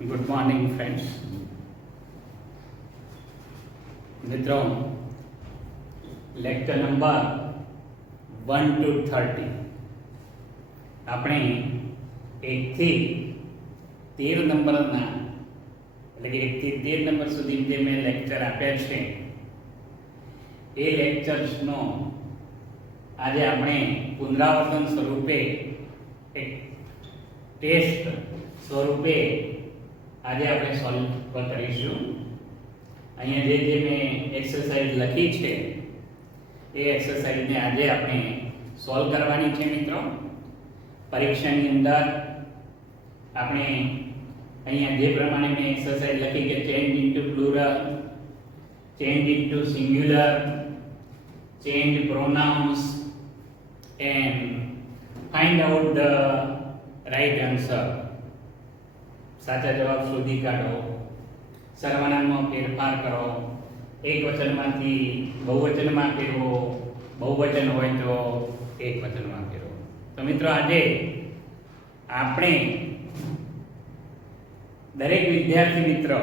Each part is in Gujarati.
Good morning friends. મિત્રો, લેક્ચર નંબર 1 to 30 આપણે 1 થી 13 નંબરના એટલે કે 1 થી 13 નંબર સુધી જે મેં લેક્ચર આપ્યા છે એ લેક્ચર્સનો આજે આપણે પુનરાવર્તન સ્વરૂપે એક ટેસ્ટ સ્વરૂપે આજે આપણે સોલ્વ કરીશું. અહીંયા જે મેં એક્સરસાઇઝ લખી છે એ એક્સરસાઇઝને આજે આપણે સોલ્વ કરવાની છે. મિત્રો, પરીક્ષાની અંદર આપણે અહીંયા જે પ્રમાણે મેં એક્સરસાઇઝ લખી કે change into plural, change into singular, change pronounce and find out the right answer. સાચા જવાબ શોધી કાઢો, સર્વનામમાં ફેરફાર કરો, એકવચનમાંથી બહુવચનમાં ફેરવો, બહુવચન હોય તો એકવચનમાં ફેરવો. તો મિત્રો, આજે આપણે દરેક વિદ્યાર્થી મિત્રો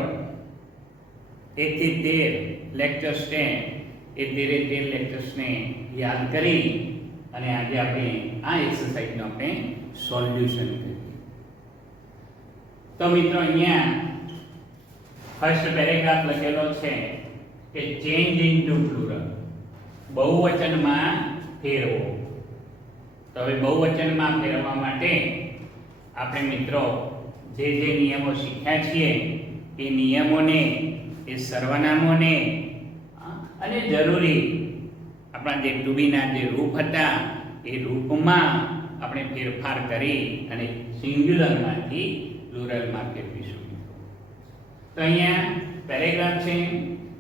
1 થી 13 લેક્ચર્સ છે એ 13 લેક્ચર્સને યાદ કરી અને આજે આપણે આ એક્સરસાઇઝનું આપણે સોલ્યુશન કરીએ. તો મિત્રો, અહીંયા ફર્સ્ટ પેરેગ્રાફ લખેલો છે કે ચેન્જ ઇન્ટુ પ્લુરલ, બહુવચનમાં ફેરવો. તો હવે બહુવચનમાં ફેરવવા માટે આપણે મિત્રો જે નિયમો શીખ્યા છીએ એ નિયમોને, એ સર્વનામોને અને જરૂરી આપણા જે ટુ બીના જે રૂપ હતા એ રૂપમાં આપણે ફેરફાર કરી અને સિંગ્યુલરમાંથી પ્લુરલમાં ફેરવીશું. તો અહીંયા પેરેગ્રાફ છે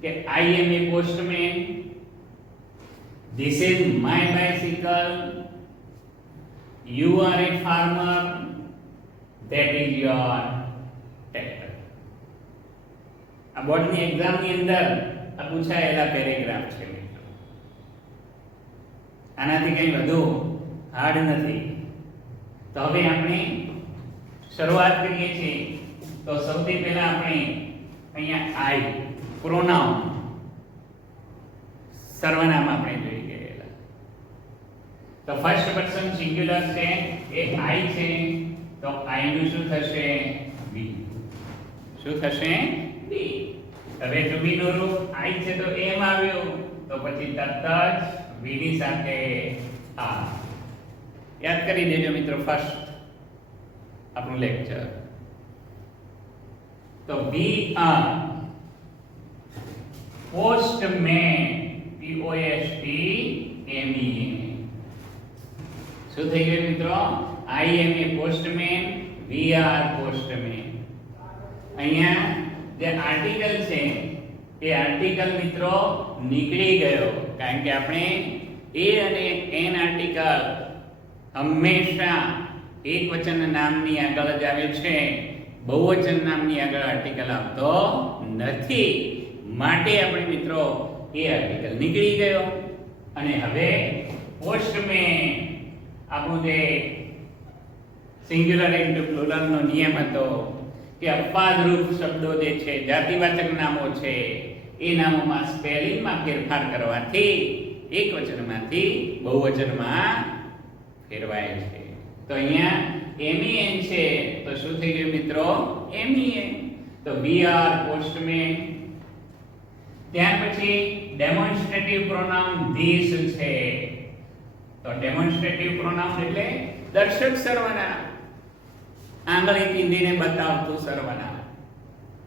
કે I am a postman, this is my bicycle, you are a farmer, that is your tractor. આ બોર્ડની એક્ઝામની અંદર આ પૂછાયેલા પેરેગ્રાફ છે. આનાથી કંઈ વધુ હાર્ડ નથી. તો હવે આપણે શરૂઆત કરીએ છીએ. તો સૌથી પહેલા આપણે અહીંયા આઈ પ્રોનાઉન સર્વનામ આપણે જોઈ ગયેલા. તો ફર્સ્ટ પર્સન સિંગ્યુલર છે એ આઈ છે. તો આઈ નું શું થશે? બી. શું થશે? બી. હવે ટુ બી નું રૂપ આઈ છે તો એમ આવ્યું, તો પછી તરત જ બી ની સાથે આ. યાદ કરી દેજો મિત્રો ફર્સ્ટ આપણું લેક્ચર. તો બી આર પોસ્ટમેન, પી ઓ એસ ટી એમ ઈ. શું થઈ ગયું મિત્રો? આઈ am a postman, we are postman. અહીંયા જે આર્ટિકલ છે એ આર્ટિકલ મિત્રો નીકળી ગયો, કારણ કે આપણે એ અને એન આર્ટિકલ હંમેશા એકવચન નામની આગળ જ આવે છે, બહુવચન નામની આગળ આર્ટિકલ આવતો નથી. માટે આપણે મિત્રો એ આર્ટિકલ નીકળી ગયો અને હવે પોસ્ટમેન આપણું જે સિંગ્યુલર ઇન્ટુ પ્લુરલનો નિયમ હતો કે અપવાદરૂપ શબ્દો જે છે, જાતિવાચક નામો છે, એ નામોમાં સ્પેલિંગમાં ફેરફાર કરવાથી એકવચનમાંથી બહુવચનમાં ફેરવાય છે. તો અહીંયા એમઈએન છે તો શું થઈ ગયું મિત્રો? એમઈએન. તો વી આર પોસ્ટમેન. ત્યાર પછી ડેમોન્સ્ટ્રેટિવ પ્રોનાઉન ધીસ છે. તો ડેમોન્સ્ટ્રેટિવ પ્રોનાઉન એટલે દર્શક સર્વનામ, આંગળી ચીંધીને બતાવતું સર્વનામ,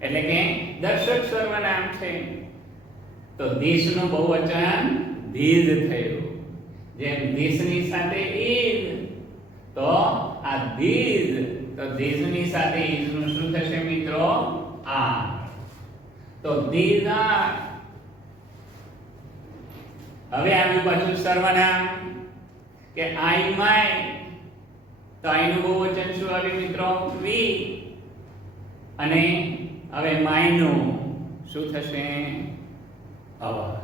એટલે કે દર્શક સર્વનામ છે. તો ધીસ નું બહુવચન ધીઝ થયું. જેમ ધીસ ની સાથે ઇઝ, તો આ ધીઝ, તો ધીઝ ની સાથે ઇઝ નું શું થશે મિત્રો? આર. તો ધીઝ આર. હવે આવ્યું પાછું સર્વનામ કે આઈ માય. તો આઈ નું બહુવચન શું આવ્યું મિત્રો? વી. અને હવે માય નું શું થશે? અવર.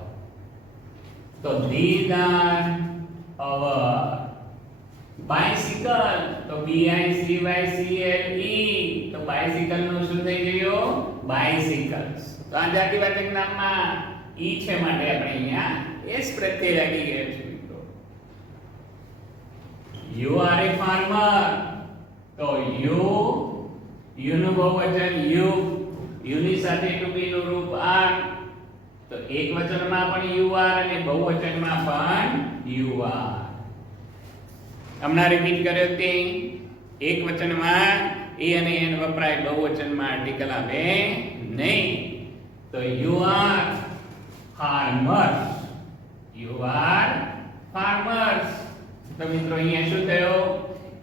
તો ધીઝ આર અવર. બાયસિકલ તો BICYCLE તો બાયસિકલ નું શું થઈ ગયું બાયસિકલ્સ તો આ જાતિવાચક નામમાં ઈ છે માટે આપણે અહીંયા એસ પ્રત્યય લાગી ગયો છે મિત્રો યુ આર એ ફાર્મર તો યુ નું બહુવચન યુ ની સાથે ટુ બી નું રૂપ આર તો એક વચનમાં પણ યુ આર અને બહુવચનમાં પણ યુ આર હમણાં રિપીટ કર્યો તે એક વચનમાં એ અને એન વપરાય બહુવચનમાં આર્ટિકલ આવે નહીં તો you are farmers you are farmers તો મિત્રો અહીંયા શું થયો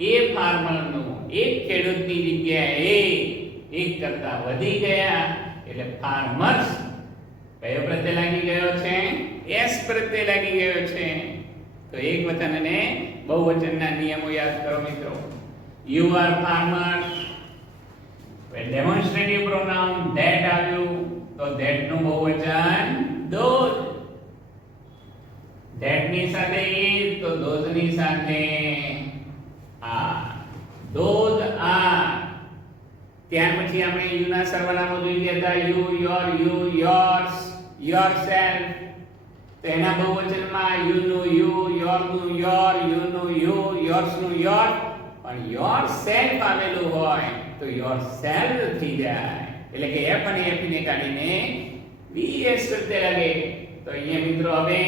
એ ફાર્મર નું એક ખેડૂતની જગ્યાએ એક કરતા વધી ગયા એટલે farmers કયો પ્રત્યય લાગી ગયો છે એસ પ્રત્યય લાગી ગયો છે તો એક વચન અને બહુવચનના નિયમો યાદ કરો મિત્રો you are farmers demonstrative pronoun that આવ્યું તો that નું બહુવચન those that ની સાથે is તો those ની સાથે are those are ત્યાર પછી આપણે you ના સર્વનામો જોઈ ગયા હતા you your you yours yourself તો એના બહુવચનમાં you નું you your નું your you નું you yours નું your પણ yourself આવેલું હોય તો yourself થઈ જાય એટલે કે f અને f ને કાઢીને vs પ્રત્યય લાગે તો અહીંયા મિત્રો હવે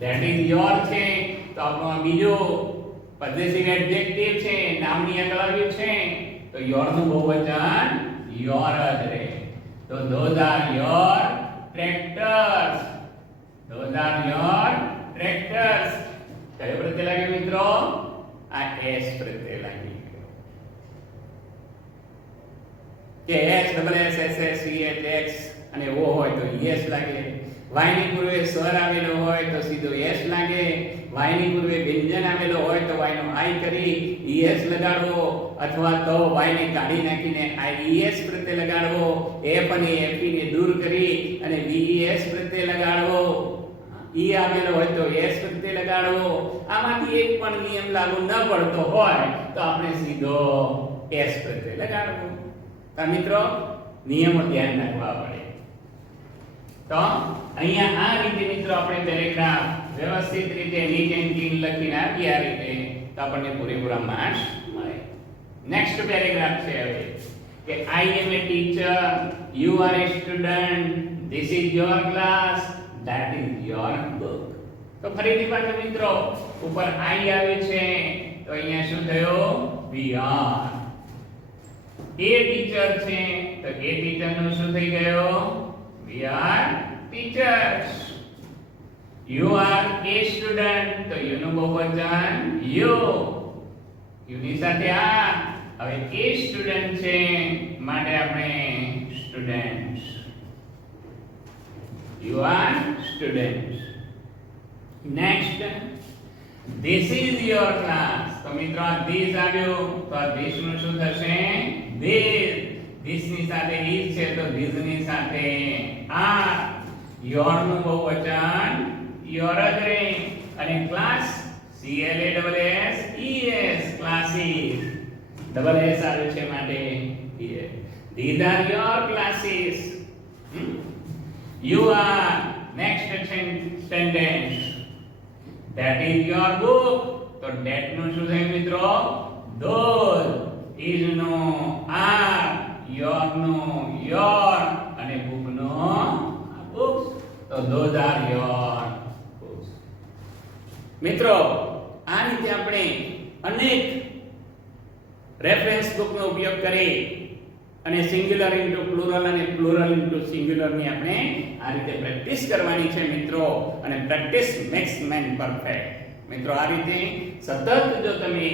that is your છે તો આપણો આ બીજો possessive adjective છે નામની આગળ આવ્યું છે તો your નું બહુવચન your જ રહે તો those are your tractors those are your tractors કયો પ્રત્યય લાગે મિત્રો આ s પ્રત્યય લાગી ગયો કે s double s s s c h x અને ઓ હોય તો s લાગે y ની પૂર્વે સ્વર આવેલો હોય તો સીધો s લાગે y ની પૂર્વે વ્યંજન આવેલો હોય તો y નો i કરી es લગાડવો અથવા તો y ને કાઢી નાખીને ies પ્રત્યય લગાડવો f અને f ને દૂર કરી અને ves પ્રત્યય લગાડવો ઈ આવેલો હોય તો s પ્રત્યય લગાડવો આમાંથી એક પણ નિયમ લાગુ ન પડતો હોય તો આપણે સીધો s પ્રત્યય લગાડવો તો મિત્રો નિયમો ધ્યાન રાખવા પડે તો અહીંયા આ રીતે મિત્રો આપણે પેરેગ્રાફ વ્યવસ્થિત રીતે નીટ એન્ડ ક્લીન લખીને આપી આ રીતે તો આપણને પૂરેપૂરા માર્ક્સ મળે નેક્સ્ટ પેરેગ્રાફ છે હવે કે I am a teacher you are a student this is your class that is your book તો ફરીથી પાછો મિત્રો ઉપર I આવે છે તો અહીંયા શું થયો we are એ ટીચર છે તો એ ટીચર નું શું થઈ ગયો we are teachers you are a student તો you નું બહુવચન you ની સાથે આ હવે એ સ્ટુડન્ટ છે માટે આપણે students you are students next this is your class તો મિત્રો આ this આવ્યું તો આ this નું શું થશે this ની સાથે is છે તો this ની સાથે are your નું બહુવચન your જ રહે અને class CLASS ES classes double s આવે છે માટે these are your classes you are next sentence that is your book તો that નું શું થાય મિત્રો those is no are your no your અને book નો books તો those are your books મિત્રો આ રીતે આપણે અનેક રેફરન્સ બુક નો ઉપયોગ કરી અને સિંગ્યુલર ઇન્ટુ પ્લુરલ અને પ્લુરલ ઇન્ટુ સિંગ્યુલર ની આપણે આ રીતે પ્રેક્ટિસ કરવાની છે મિત્રો અને પ્રેક્ટિસ મેક્સ મેન પરફેક્ટ મિત્રો આ રીતે સતત જો તમે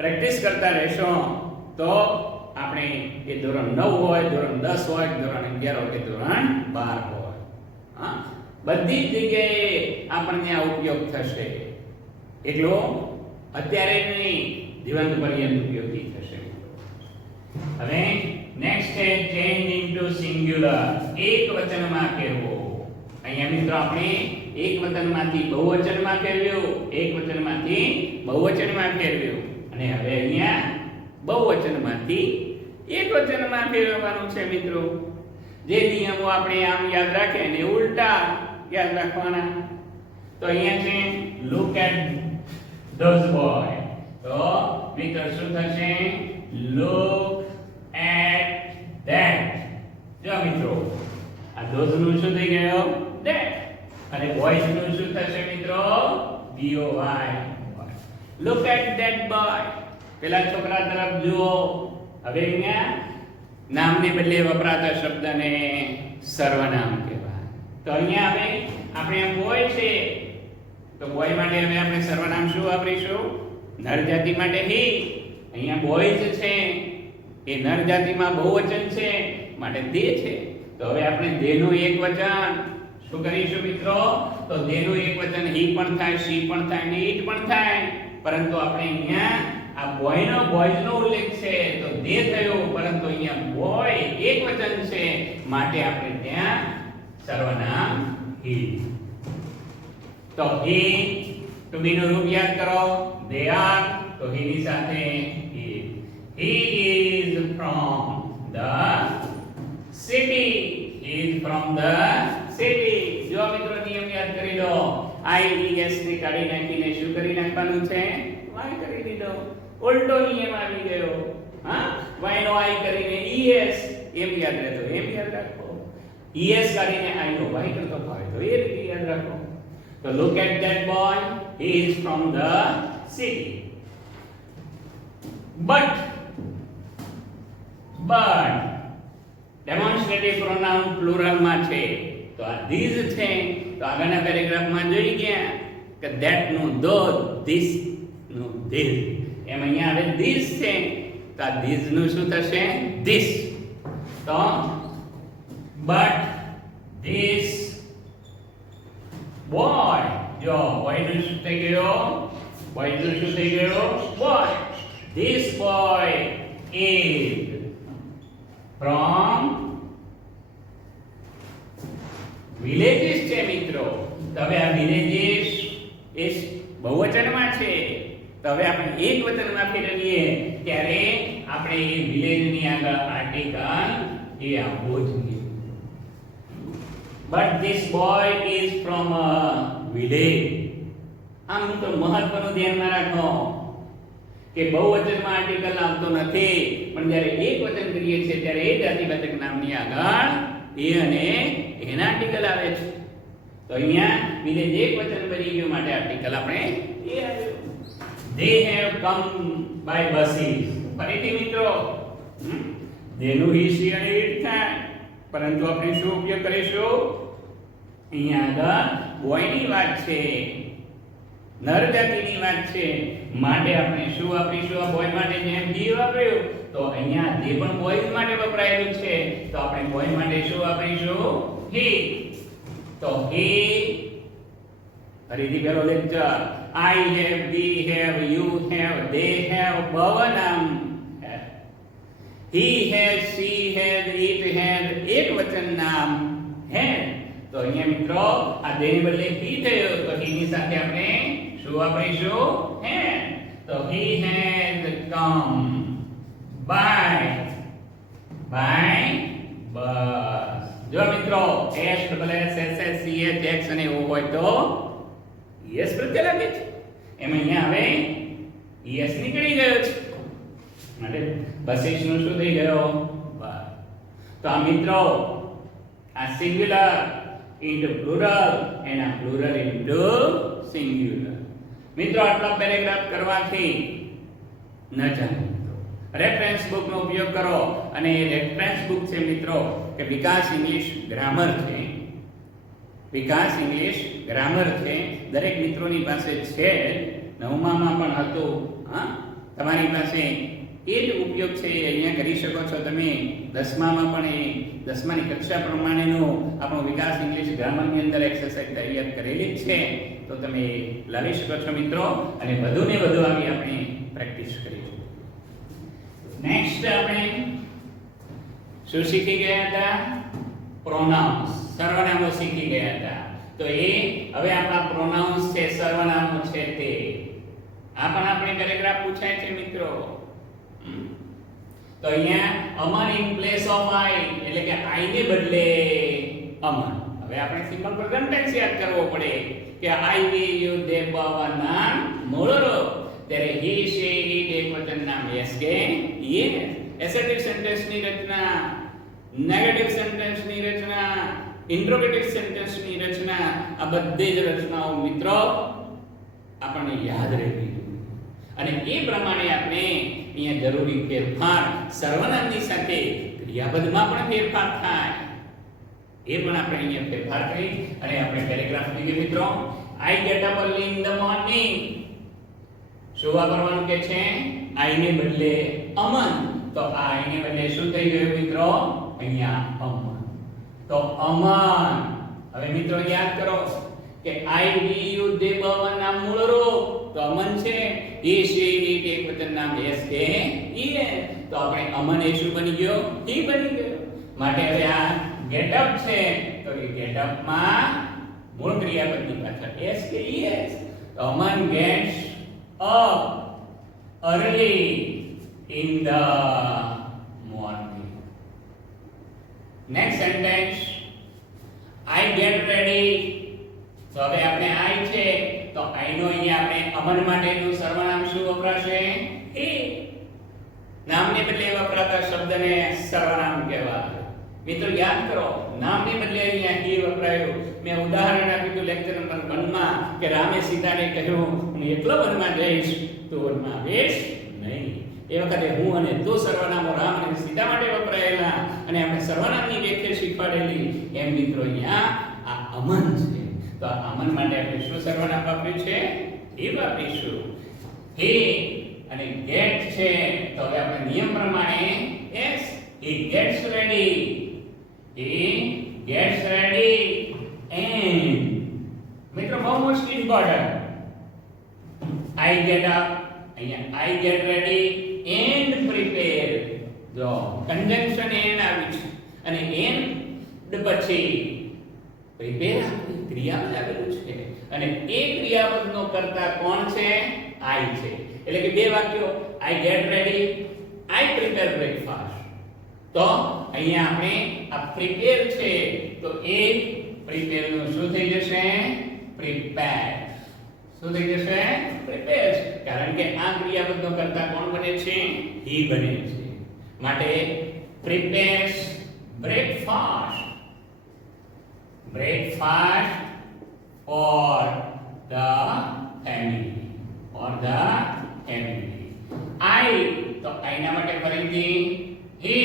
પ્રેક્ટિસ કરતા રહેશો તો આપણે એ ધોરણ 9 હોય ધોરણ 10 હોય ધોરણ 11 હોય કે ધોરણ 12 હોય હા બધી જ જગ્યાએ આપણને આ ઉપયોગ થશે એટલો અત્યારે નહીં જીવન પર્યંત ઉપયોગી થશે હવે નેક્સ્ટ છે ચેન્જ ઇન્ટુ સિંગ્યુલર એક વચનમાં કહેવો અહીંયા મિત્રો આપણે એકવચનમાંથી બહુવચનમાં ફેરવ્યું, એકવચનમાંથી બહુવચનમાં ફેરવ્યું અને હવે અહીંયા બહુવચનમાંથી એકવચનમાં ફેરવવાનું છે મિત્રો. જે નિયમો આપણે આમ યાદ રાખીએ ને ઉલટા યાદ રાખવાના. તો અહીંયા છે look at those boy. તો મિત્રો શું થશે? look at that. જો મિત્રો આ those નું શું થઈ ગયું? that. અને boys નું શું થશે મિત્રો? boy. look at that boy. પેલા છોકરા તરફ જુઓ. હવે અહીંયા નામને બદલે વપરાતા શબ્દને સર્વનામ કહેવાય. તો અહીંયા હવે આપણે બોય છે તો બોય માટે હવે આપણે સર્વનામ શું વાપરીશું? નર જાતિ માટે he. અહીંયા બોયઝ છે એ નર જાતિમાં બહુવચન છે માટે they છે. તો હવે આપણે they નું એકવચન શું કરીશું મિત્રો? તો they નું એકવચન he પણ થાય, she પણ થાય ને it પણ થાય. પરંતુ આપણે અહીંયા આ બોય નો બોયઝ નો ઉલ્લેખ છે તો they થયો, પરંતુ અહીંયા બોય એકવચન છે માટે આપણે ત્યાં સર્વનામ he. તો he to be નું રૂપ યાદ કરો. they are તો he ની સાથે he is from the city. he is from the city. જો મિત્રો નિયમ યાદ કરી લો. IES ને કાઢી નાખીને શું કરી નાખવાનું છે? y કરી દીધો. ઉલટો નિયમ આવી ગયો. હા, y નો i કરીને es એમ યાદ રહેતો, એમ યાદ રાખો. es કાઢીને i નો y કરતો ફાવે તો એ રીતે યાદ રાખો. તો look at that boy, he is from the city. but demonstrative pronoun plural માં છે તો આ these છે. તો આગળના પેરેગ્રાફમાં જોઈ ગયા કે that નું though, this નું this. એમ અહીંયા હવે this છે તો આ this નું શું થશે? this. તો but this boy, જો boy નું શું થઈ ગયું? boy નું શું થઈ ગયું? boy. this boy is from villages છે મિત્રો. તો હવે આ villages એ બહુવચનમાં છે તો હવે આપણે એકવચનમાં ફેરવીએ ત્યારે આપણે એ વિલેજ ની આગળ આર્ટિકલ એ આવવો જોઈએ. but this boy is from a village. આમ તો મહત્વનું ધ્યાનમાં રાખો કે બહુવચનમાં આર્ટિકલ આવતો નથી, પણ જ્યારે એકવચન કરીએ છીએ ત્યારે એ જાતિવાચક નામની આગળ એ અને એના આર્ટિકલ આવે છે. તો અહીંયા વિલેજ એકવચન બની ગયું માટે આર્ટિકલ આપણે એ આવ્યું. they have come by buses. ફરીથી મિત્રો they નું he she અને it થાય, પરંતુ આપણે શું ઉપયોગ કરીશું? અહીંયા આગળ બોય ની વાત છે, નર જાતિની વાત છે માટે આપણે શું વાપરીશું? આ બોય માટે જેમ he વાપર્યું તો અહીંયા they પણ બોયઝ માટે વપરાયેલું છે તો આપણે બોય માટે શું વાપરીશું? he. તો he ફરીથી પેલો lecture I have, we have, you have, they have બહુનામ. he has, she has, it has એકવચન નામ had. તો અહીંયા મિત્રો આ they ને બદલે he થયો તો he ની સાથે આપણે શું વાપરીશું? had. તો he has come by bus. જો મિત્રો s double s s s c h x અને o હોય તો es પ્રત્યય લાગે છે. એમ અહીંયા હવે es નીકળી ગયો છે માટે બસીસ નું શું થઈ ગયો? બસ. તો આ મિત્રો આ સિંગ્યુલર ઇન્ટુ પ્લુરલ and આ પ્લુરલ ઇન્ટુ સિંગ્યુલર. મિત્રો આટલા પેરેગ્રાફ કરવાથી ન ચાલે. રેફરન્સ બુક નો ઉપયોગ કરો અને એ રેફરન્સ બુક છે મિત્રો કે વિકાસ ઇંગ્લિશ ગ્રામર છે. વિકાસ ઇંગ્લિશ ગ્રામર છે, દરેક મિત્રોની પાસે છે. 9માં પણ હતું. હા, તમારી પાસે એ જ ઉપયોગ છે અહીંયા કરી શકો છો તમે. 10માં પણ એ 10માની કક્ષા પ્રમાણેનું આપણો વિકાસ ઇંગ્લિશ ગ્રામરની અંદર એક્સરસાઇઝ તૈયાર કરેલી જ છે તો તમે લાવી શકો છો મિત્રો અને વધુ ને વધુ આવી આપણે પ્રેક્ટિસ કરીશું. નેક્સ્ટ આપણે શું શીખી ગયા હતા? પ્રોનાઉન્સ, સર્વનામો શીખી ગયા હતા. તો એ હવે આપણા પ્રોનાઉન્સ છે, સર્વનામો છે તે. આ પણ આપણે પેરેગ્રાફ પૂછાય છે મિત્રો. તો અહીંયા અમન ઇન પ્લેસ ઓફ આઈ એટલે કે આઈ ને બદલે અમન. હવે આપણે સિમ્પલ પ્રેઝન્ટ ટેન્સ યાદ કરવો પડે કે આઈ વી યુ દે બવના મૂળરો ત્યારે હી શે ઇટ એકવચન નામ યસ કે યસ. એસર્ટિવ સેન્ટેન્સ ની રચના, નેગેટિવ સેન્ટેન્સ ની રચના, ઇન્ટ્રોગેટિવ સેન્ટેન્સ ની રચના, આ બધી જ રચનાઓ મિત્રો આપણને યાદ રહેવી જોઈએ. અને એ પ્રમાણે આપણે અહીંયા જરૂરી ફેરફાર સર્વનામની સાથે ક્રિયાપદમાં પણ ફેરફાર થાય એ પણ આપણે અહીંયા ફેરફાર કરી અને આપણે પેરેગ્રાફ જોઈએ મિત્રો. I get up early in the morning. શું વાપરવાનું કે છે? આઈ ને બદલે અમન. તો આ આઈ ને બદલે શું થઈ ગયું મિત્રો? અહીંયા અમન. તો અમન. હવે મિત્રો યાદ કરો કે આઈ વી યુ દે બવના મૂળ રૂપ તો અમન છે. એ શે ઇટ એકવચન નામ એસ કે ઈ. તો આપણે અમન એ શું બની ગયો? ઈ બની ગયો. માટે હવે આ ગેટ અપ છે તો એ ગેટ અપ માં મૂળ ક્રિયાપદની પાછળ એસ કે ઈ એસ. તો Aman gets up early in the morning. Next sentence I get ready. તો હવે આપણે આઈ છે તો આઈ નો અહીંયા આપણે અમન માટેનું સર્વનામ શું વપરાશે? એ. નામને બદલે વપરાતા શબ્દને સર્વનામ કહેવાય. મિત્રો યાદ કરો, નામને બદલે અહીંયા એ વપરાયું. મેં ઉદાહરણ આપ્યું હતું લેક્ચર નંબર 1 માં કે રામે સીતાને કહ્યું હું એકલો વનમાં જઈશ તો વનમાં આવીશ નહીં. એ વખતે હું અને તું સર્વનામો રામ અને સીતા માટે વપરાયેલા અને આપણે સર્વનામની વ્યાખ્યા શીખવાડેલી. એમ મિત્રો અહીંયા આ અમન છે તો આ અમન માટે આપણે શું સર્વનામ વાપર્યું છે? એ વાપરીશું. હે અને ગેટ છે તો હવે આપણે નિયમ પ્રમાણે S he gets ready. He gets ready and મિત્રો બહુ most important I get up અહીંયા I get ready and prepare. જો કન્જંક્શન and આવી છે અને and પછી prepare ક્રિયાપદ આવેલું છે અને એ ક્રિયાપદનો કર્તા કોણ છે? I છે. એટલે કે બે વાક્યો I get ready, I prepare breakfast. તો અહીંયા આપણે આ prepare છે તો એ prepare નું શું થઈ જશે? prepare. શું થઈ જશે? prepare. કારણ કે આ ક્રિયાપદનો કર્તા કોણ બને છે? he બને છે. માટે prepares breakfast. Breakfast for the family. For the family. I તો I ના માટે ફરીથી he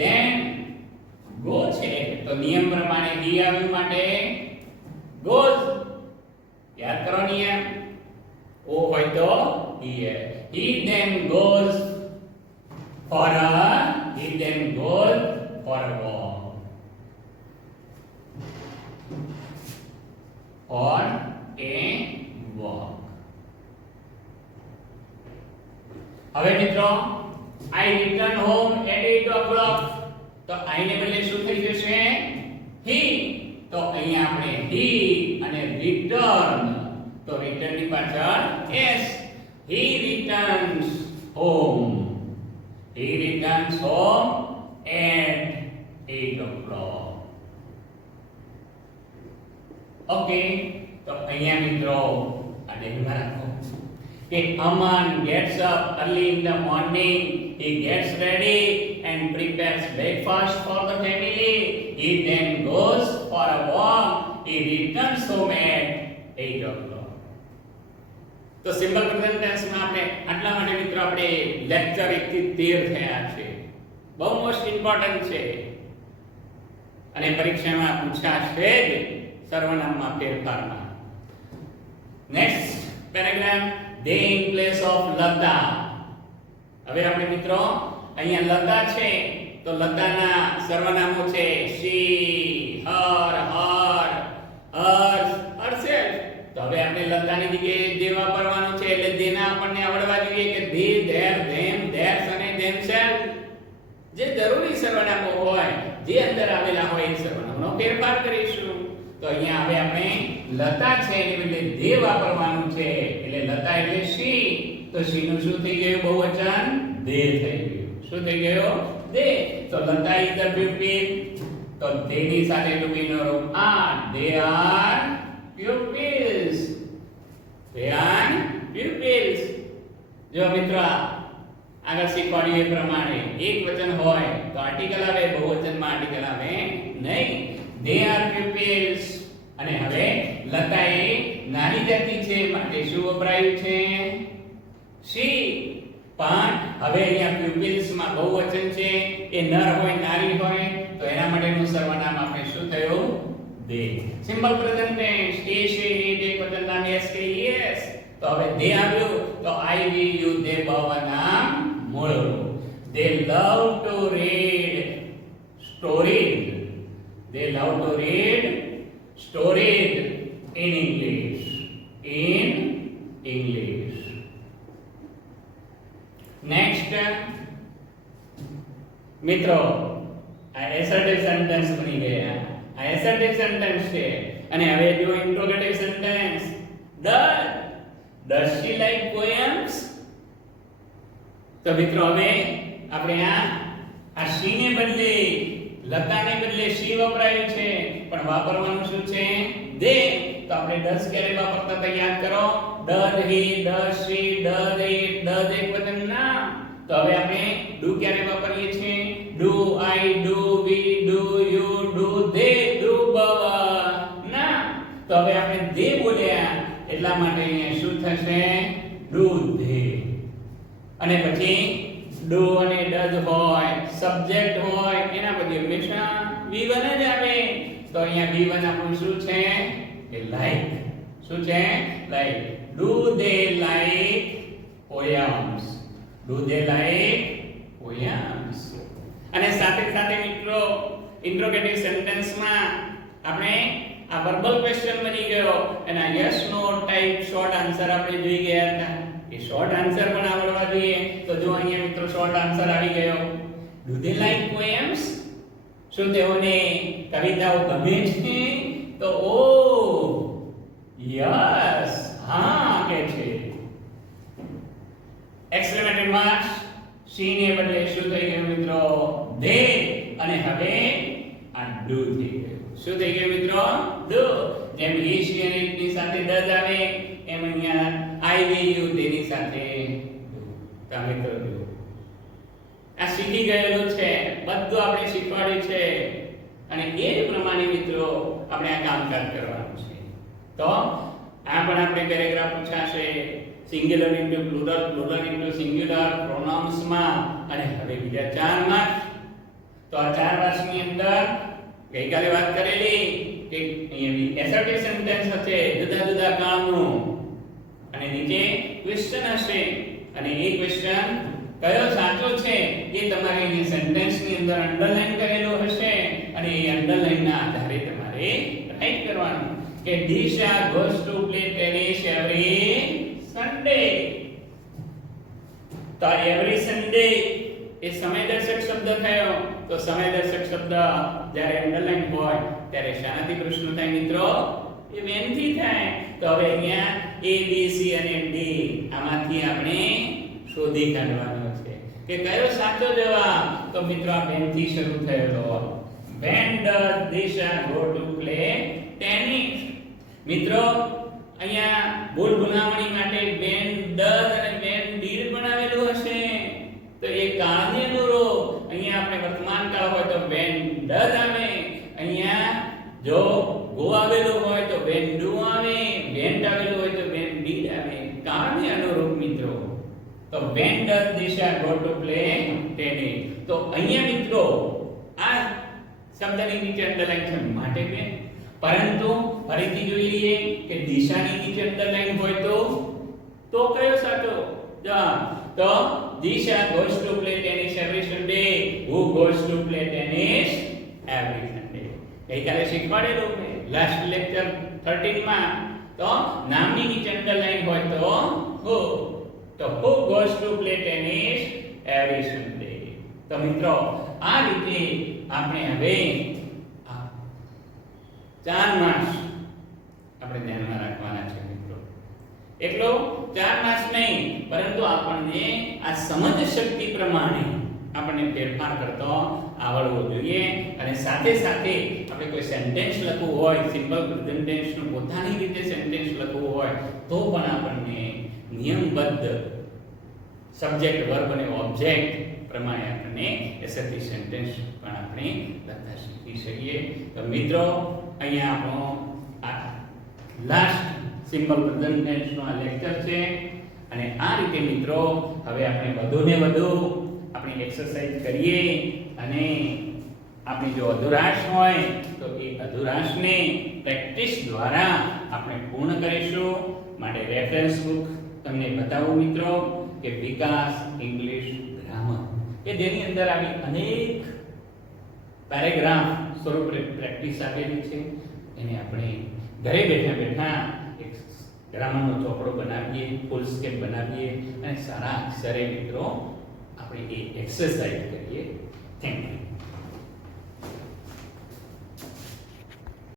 then go છે તો નિયમ પ્રમાણે he આવ્યું માટે goes. યાદ કરો નિયમ. ઓ હોય તો he then goes for a walk. For a walk. હવે મિત્રો I return home at 8 o'clock. તો I ને બદલે શું થઈ જશે? he. તો અહીંયા આપણે he અને return તો return ની પાછળ s. He returns home. He returns home at 8 o'clock. Okay તો અહીંયા મિત્રો આ ધ્યાનમાં રાખો કે Aman gets up early in the morning. He gets ready and prepares breakfast for the family. He then goes for a walk. He returns home at 8 o'clock. તો સિમ્પલ પ્રેઝન્ટ ટેન્સમાં આપણે આટલા માટે મિત્રો આપણે લેક્ચર 1 થી 13 થયા છે. બહુ મોસ્ટ ઇમ્પોર્ટન્ટ છે અને પરીક્ષામાં પૂછાશે જ સર્વનામમાં ફેરફારમાં. Next paragraph they in place of Lata. હવે આપણે મિત્રો અહીંયા લતા છે તો લતાના સર્વનામો છે she, her, herself. તો હવે આપણે લતાની જગ્યાએ they વાપરવાનું છે એટલે દેના આપણને આવડવા જોઈએ કે they, their, them, theirs અને themselves. જે જરૂરી સર્વનામો હોય જે અંદર આવેલા હોય એ સર્વનામનો ફેરફાર કરીશું. તો અહીંયા હવે આપણે લતા છે એની બદલે દે વાપરવાનું છે. એટલે લતા એટલે શી, તો શી નું શું થઈ ગયું બહુવચન? દે થઈ ગયું. શું થઈ ગયું? દે. તો લતા ઇઝ ધ પ્યુપિલ, તો તેની સાથે ટુકડીનો રૂપ આ. They are pupils. They are pupils. જો મિત્રો આગળ શીખવાડ્યું એ પ્રમાણે એક વચન હોય તો આર્ટિકલ આવે, બહુવચનમાં આર્ટિકલ આવે નહીં. They are pupils. અને હવે લતા એ નાની જાતિ છે માટે શું વપરાયું છે? she. પણ હવે અહીંયા pupils માં બહુવચન છે, એ નર હોય નારી હોય તો એના માટેનું સર્વનામ આપણે શું થયું? દે. Simple present tense. એ છે એ એક વચન નામ yes કે yes. તો હવે દે આવ્યું તો I will use દે બહુવચન મૂળ. They love to read stories. They love to read stories in English. In English. Next, મિત્રો આ assertive sentence બની ગયા. આ assertive sentence છે. અને હવે જો interrogative sentence. Does she like poems? તો મિત્રો હવે આપણે આ she ને બદલે લતાને બદલે she વપરાયું છે, પણ વાપરવાનું શું છે? દે. તો આપણે does ક્યારે વાપરતા હતા યાદ કરો. does he, does she, does it, does એક વચન નામ. તો હવે આપણે do ક્યારે વાપરીએ છીએ? do I, do we, do you, do they, do બવા ના. તો હવે આપણે they બોલ્યા એટલા માટે અહીંયા શું થશે? do they. અને પછી do અને does હોય, સબ્જેક્ટ હોય, એના પછી હંમેશા V1 જ આવે. તો અહીંયા V1 આપણું શું છે? કે like. શું છે? like. Do they like poems? Do they like poems? અને સાથે સાથે મિત્રો ઇન્ટ્રોગેટિવ સેન્ટેન્સ માં આપણે આ વર્બલ ક્વેશ્ચન બની ગયો અને આ yes no type short answer આપણે જોઈ ગયા હતા. એ શોર્ટ આન્સર પણ આવડવા જોઈએ. તો જો અહીંયા મિત્રો શોર્ટ આન્સર આવી ગયો. Do they like poems? શું તેઓને કવિતાઓ ગમે છે? તો ઓ યસ, હા કે છે. Exclamatory marks. she ને બદલે શું થઈ ગયું મિત્રો? they. અને હવે આ do થઈ ગયું. શું થઈ ગયું મિત્રો? do. જેમ he, she અને it ની સાથે does આવે એમ અહીંયા I will you તેની સાથે do. તમે કરો. આ શીખી ગયેલું છે, બધું આપણે શીખવાડ્યું છે અને એ જ પ્રમાણે મિત્રો આપણે આ કામકાજ કરવાનું છે. તો આ પણ આપણે પેરેગ્રાફ પૂછાશે singular into plural, plural into singular, pronouns માં અને હવે બીજા 4 માર્ક. તો આ 4 માર્ક્સની અંદર ગઈકાલે વાત કરેલી કે અહીંયા એસર્ટિવ સેન્ટેન્સ હશે જુદા જુદા કામનું અને નીચે ક્વેશ્ચન હશે અને એ ક્વેશ્ચન કયો સાચો છે એ તમારે અહીં સેન્ટેન્સ ની અંદર અંડરલાઈન કરેલો હશે અને એ અંડરલાઈન ના આધારે તમારે રાઈટ કરવાનું કે દિશા goes to play tennis every Sunday. તો every Sunday એ સમયદર્શક શબ્દ થયો. તો સમયદર્શક શબ્દ જ્યારે અંડરલાઈન હોય ત્યારે શાનાથી પ્રશ્ન થાય મિત્રો? એ when થી થાય. તો હવે અહીંયા A B C અને D આમાંથી આપણે શોધી કાઢવાનો છે કે કયો સાચો જવાબ. તો મિત્રો આ when થી શરૂ થયેલો. When does Disha go to play tennis? મિત્રો અહીંયા ભૂલ ભૂલામણી માટે when does અને when did બનાવેલું હશે. તો એ કાળને અનુરૂપ અહીંયા આપણે વર્તમાન કાળ હોય તો when does આવે. અહીંયા જો go આવેલું હોય તો when do આવે, went આવેલું હોય તો when did આવે. કાળને અનુરૂપ મિત્રો. તો when does Disha go to play tennis? તો અહીંયા મિત્રો આ શબ્દની નીચે અંડરલાઈન છે માટે when. પરંતુ ફરીથી જોઈ લઈએ કે દિશાની નીચે અંડરલાઈન હોય તો કયો સાચો જવાબ? તો Disha goes to play tennis every Sunday. Who goes to play tennis every Sunday? ગઈકાલે શીખવાડેલું મેં લાસ્ટ લેક્ચર 13 માં. તો નામની નીચે અંડરલાઈન હોય તો who. તો who goes to play tennis every Sunday? તો મિત્રો આ રીતે આપણે હવે 4 માસ આપણે ધ્યાનમાં રાખવાના છે મિત્રો. એટલો 4 માસ નહીં, પરંતુ આપણને આ સમજ શક્તિ પ્રમાણે આપણને ફેરફાર કરતો આવડવો જોઈએ. અને સાથે સાથે આપણે કોઈ સેન્ટેન્સ લખવું હોય, સિમ્પલ પ્રેઝન્ટ ટેન્સનું પોતાની રીતે સેન્ટેન્સ લખવું હોય તો પણ આપણને નિયમબદ્ધ સબ્જેક્ટ, વર્બ અને ઓબ્જેક્ટ પ્રમાણે આપણને એસેપ્ટિવ સેન્ટેન્સ પણ આપણે લખતા શીખી શકીએ. તો મિત્રો, અહીંયા આપણો આ લાસ્ટ સિમ્પલ પ્રેઝન્ટ ટેન્સનો આ લેક્ચર છે. અને આ રીતે મિત્રો હવે આપણે વધુ ને વધુ આપણી એક્સરસાઇઝ કરીએ અને આપણી જો અધુરાશ હોય તો એ અધુરાશને પ્રેક્ટિસ દ્વારા આપણે પૂર્ણ કરીશું. માટે રેફરન્સ બુક તમને બતાવું મિત્રો કે વિકાસ ઇંગ્લિશ ગ્રામર, કે જેની અંદર આવી અનેક પેરેગ્રાફ સ્વરૂપે પ્રેક્ટિસ આપેલી છે. એને આપણે ઘરે બેઠા બેઠા એક ગ્રામરનો ચોપડો બનાવીએ, ફૂલ સ્કેપ બનાવીએ અને સારા અક્ષરે મિત્રો આપણે એ એક્સરસાઇઝ કરીએ. Thank you.